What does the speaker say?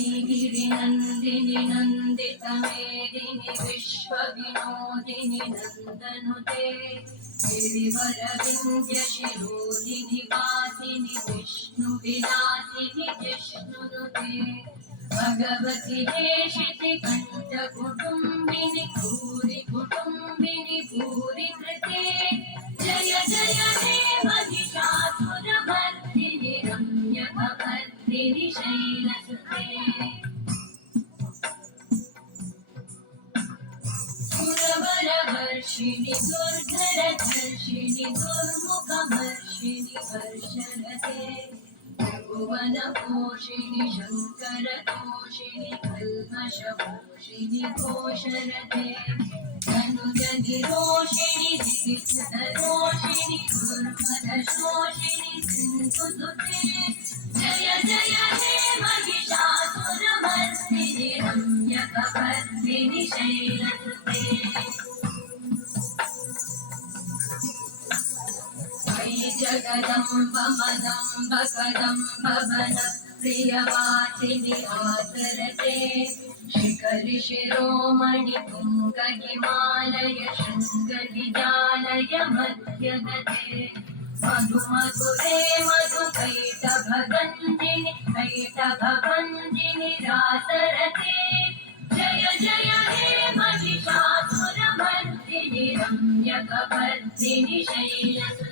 वैगिरिनन्दिनि नन्दितमेदिनि विश्वविनोदिनि नन्दनुते गिरिवरविन्द्यशिरोदिनि वासिनि विष्णुविलासिनि जिष्णुनुते भगवति हेशिति कण्ठकुटुम्बिनि भूरि कुटुम्बिनि भूरि कृते जय जय हे महिषासुरमर्दिनि रम्यकपर्दिनि शैलसुते सुरवरवर्षिणि दुर्धरधर्षिणि दुर्मुखमर्षिणि वर्षरते भुवनपोषिणि शङ्करतोषिणि कल्मषपोषिणि घोषरते धनुजनिरोषिणि दिविसरोषिणि दुर्मदशोषिणि सिन्धुसुते जय जय हे महिषासुरमर्दिनि रम्यकपर्दिनि शैलसुते जगदम्ब मदम्ब कदम्ब वन प्रियवासिनि आदरते शिखरि शिरोमणि तुङ्ग हिमालय शृङ्ग विजालय मध्यगते मधुमधुरे कैटभगञ्जिनि रासरते जय जय हे महिषासुरमर्दिनि रम्यकपर्दिनि शैलसुते